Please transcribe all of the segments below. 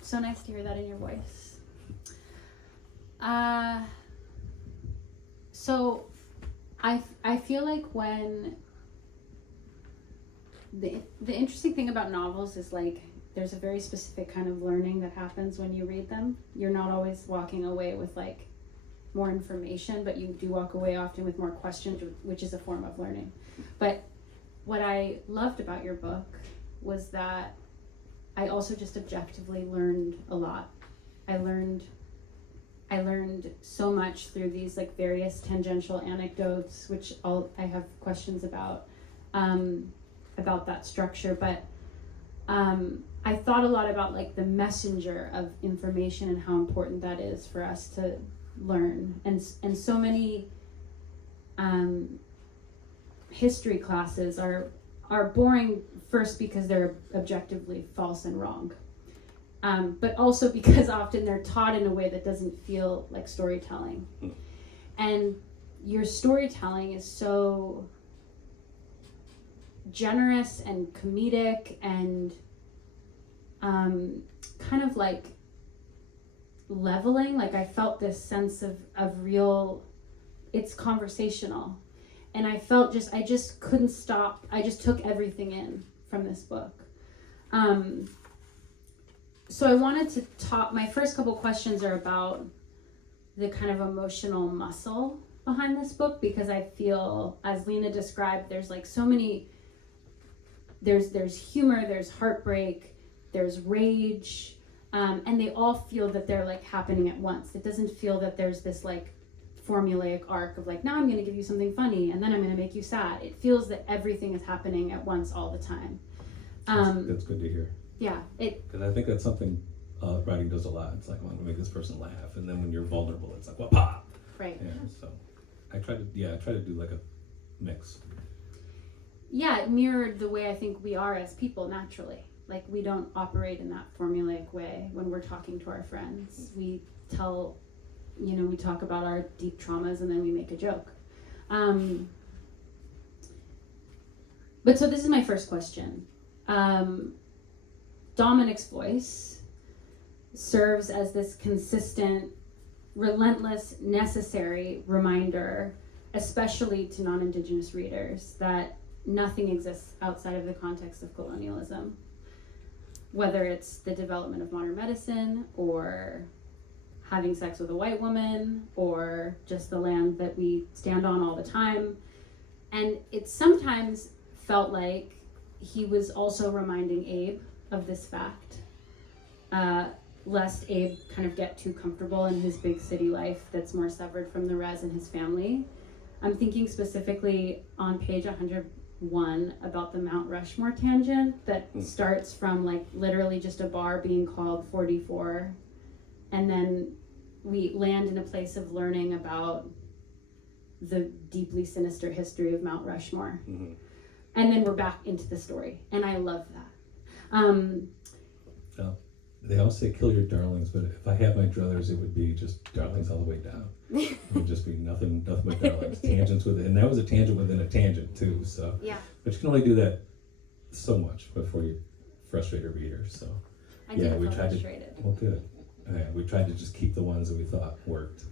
So nice to hear that in your voice. So I feel like when the interesting thing about novels is like there's a very specific kind of learning that happens when you read them. You're not always walking away with like more information, but you do walk away often with more questions, which is a form of learning. But what I loved about your book was that I also just objectively learned a lot. I learned so much through these like various tangential anecdotes, which I have questions about that structure. But I thought a lot about like the messenger of information and how important that is for us to learn. And so many history classes are boring, first because they're objectively false and wrong, but also because often they're taught in a way that doesn't feel like storytelling. And your storytelling is so generous and comedic and kind of like leveling. Like I felt this sense of real, it's conversational. And I felt I just couldn't stop. I just took everything in from this book. So I wanted to talk, my first couple questions are about the kind of emotional muscle behind this book, because I feel, as Lena described, there's like so many, there's humor, there's heartbreak, there's rage, and they all feel that they're like happening at once. It doesn't feel that there's this like formulaic arc of like, now I'm going to give you something funny and then I'm going to make you sad. It feels that everything is happening at once all the time. That's good to hear. Yeah. Because I think that's something writing does a lot. It's like, I want to make this person laugh, and then when you're vulnerable, it's like, well, pop. Right. Yeah. So I try to do like a mix. Yeah, it mirrored the way I think we are as people naturally. Like we don't operate in that formulaic way when we're talking to our friends. We talk about our deep traumas and then we make a joke. But so this is my first question. Dominic's voice serves as this consistent, relentless, necessary reminder, especially to non-Indigenous readers, that nothing exists outside of the context of colonialism. Whether it's the development of modern medicine, or having sex with a white woman, or just the land that we stand on all the time. And it sometimes felt like he was also reminding Abe of this fact, lest Abe kind of get too comfortable in his big city life that's more severed from the res and his family. I'm thinking specifically on page 101 about the Mount Rushmore tangent that starts from like literally just a bar being called 44, and then we land in a place of learning about the deeply sinister history of Mount Rushmore. Mm-hmm. And then we're back into the story, and I love that. They always say kill your darlings, but if I had my druthers, it would be just darlings all the way down. It would just be nothing but darlings. Tangents with it, and that was a tangent within a tangent too. So yeah, but you can only do that so much before you frustrate a reader. So I did feel frustrated. Well, good. We tried to just keep the ones that we thought worked.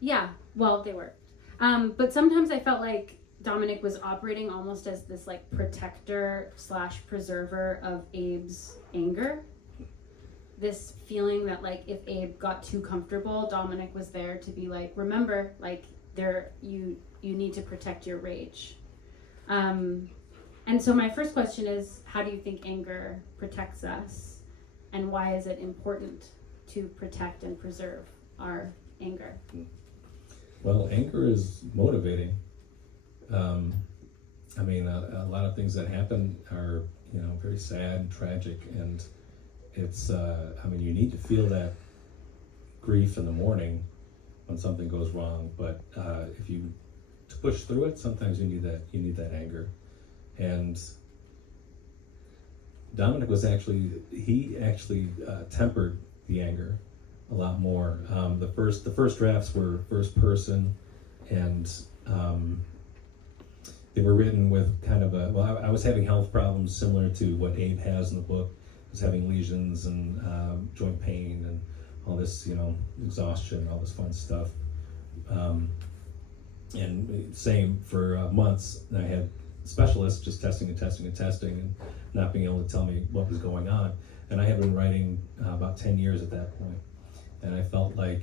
Yeah. Well, they worked. But sometimes I felt like Dominic was operating almost as this like protector / preserver of Abe's anger. This feeling that like if Abe got too comfortable, Dominic was there to be like, remember, like you need to protect your rage. And so my first question is, how do you think anger protects us? And why is it important to protect and preserve our anger? Well, anger is motivating. A lot of things that happen are, very sad and tragic, and it's, you need to feel that grief in the morning when something goes wrong, but if you to push through it, sometimes you need that anger. And Dominic he actually tempered the anger a lot more. The first drafts were first person, and they were written with kind of I was having health problems similar to what Abe has in the book, was having lesions and joint pain and all this, exhaustion, all this fun stuff. And same for months, I had specialists just testing and not being able to tell me what was going on. And I had been writing about 10 years at that point. And I felt like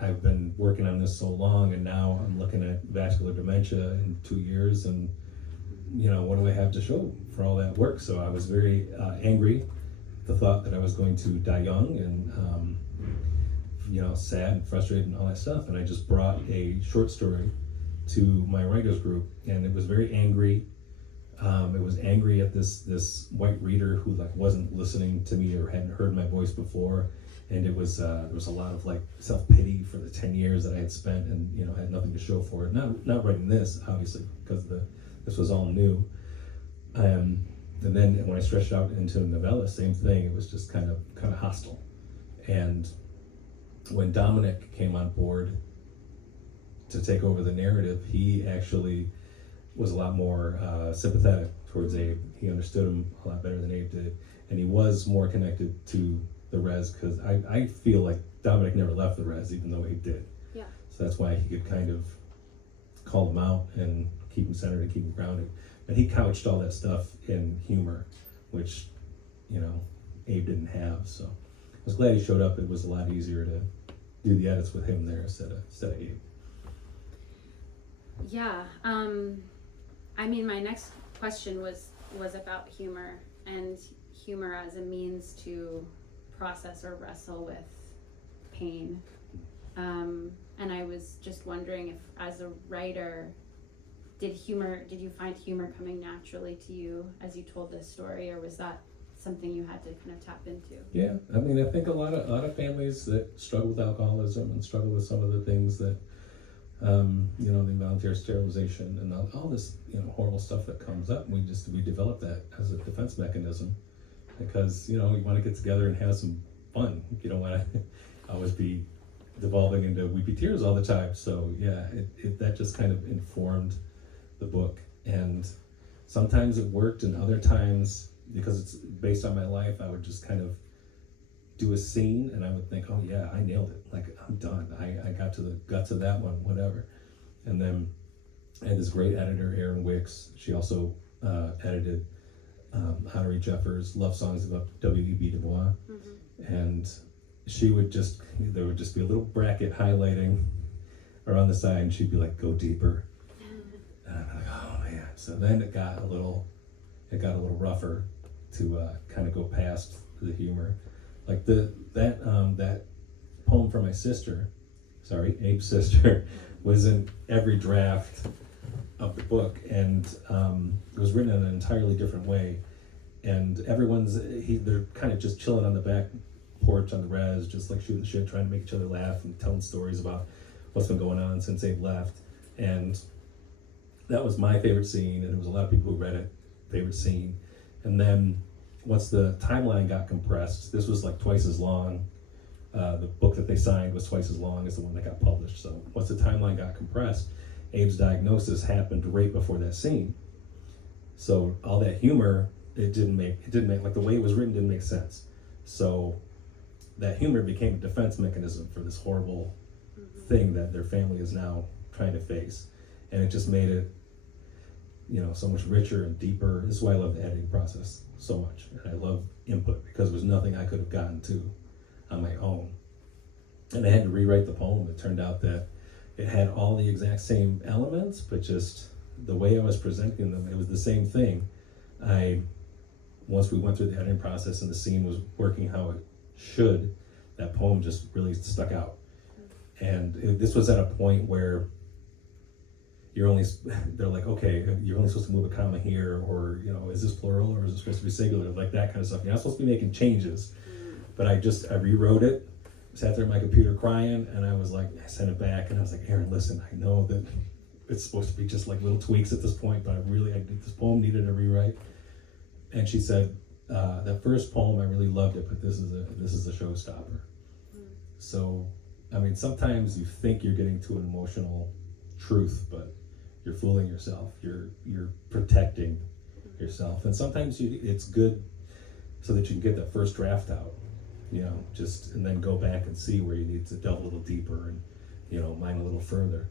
I've been working on this so long, and now I'm looking at vascular dementia in 2 years, and what do I have to show for all that work? So I was very angry at the thought that I was going to die young, and sad and frustrated and all that stuff. And I just brought a short story to my writers group, and it was very angry. It was angry at this white reader who wasn't listening to me or hadn't heard my voice before, and it was there was a lot of self-pity for the 10 years that I had spent, and had nothing to show for it. Not writing this, obviously, because this was all new. And then when I stretched out into a novella, same thing. It was just kind of hostile. And when Dominic came on board to take over the narrative, he actually was a lot more sympathetic towards Abe. He understood him a lot better than Abe did, and he was more connected to the res, because I feel like Dominic never left the res, even though Abe did. Yeah. So that's why he could kind of call him out and keep him centered and keep him grounded. And he couched all that stuff in humor, which Abe didn't have. So I was glad he showed up. It was a lot easier to do the edits with him there instead of Abe. Yeah. My next question was about humor, and humor as a means to process or wrestle with pain. And I was just wondering if, as a writer, did you find humor coming naturally to you as you told this story, or was that something you had to kind of tap into? Yeah, I think a lot of families that struggle with alcoholism and struggle with some of the things that the involuntary sterilization and all this horrible stuff that comes up, we develop that as a defense mechanism, because you want to get together and have some fun. You don't want to always be devolving into weepy tears all the time. So yeah, that just kind of informed the book, and sometimes it worked, and other times, because it's based on my life, I would just kind of do a scene and I would think, oh yeah, I nailed it, I'm done, I got to the guts of that one, whatever. And then I had this great editor, Erin Wicks. She also edited Honoré Jeffers' love songs about W.E.B. Du Bois. Mm-hmm. And there would just be a little bracket highlighting around the side, and she'd be like, go deeper. And I'm like, oh man. So then it got a little rougher to kind of go past the humor. Like that poem for my sister, Abe's sister, was in every draft of the book, and it was written in an entirely different way. And they're kind of just chilling on the back porch on the res, just shooting the shit, trying to make each other laugh and telling stories about what's been going on since Abe left. And that was my favorite scene, and it was a lot of people who read it, favorite scene. And then once the timeline got compressed, this was twice as long. The book that they signed was twice as long as the one that got published. So once the timeline got compressed, Abe's diagnosis happened right before that scene. So all that humor, it didn't make the way it was written didn't make sense. So that humor became a defense mechanism for this horrible thing that their family is now trying to face. And it just made it, so much richer and deeper. This is why I love the editing process so much. And I love input, because there was nothing I could have gotten to on my own. And I had to rewrite the poem. It turned out that it had all the exact same elements, but just the way I was presenting them, it was the same thing. Once we went through the editing process and the scene was working how it should, that poem just really stuck out. And this was at a point where they're like, okay, you're only supposed to move a comma here, or is this plural or is it supposed to be singular, that kind of stuff. You're not supposed to be making changes. But I rewrote it, sat there at my computer crying, and I sent it back, and I was like, Erin, listen, I know that it's supposed to be just little tweaks at this point, but this poem needed a rewrite. And she said, that first poem, I really loved it, but this is a showstopper. So, sometimes you think you're getting to an emotional truth, but you're fooling yourself. You're protecting yourself, and sometimes it's good so that you can get that first draft out, and then go back and see where you need to delve a little deeper and, mine a little further.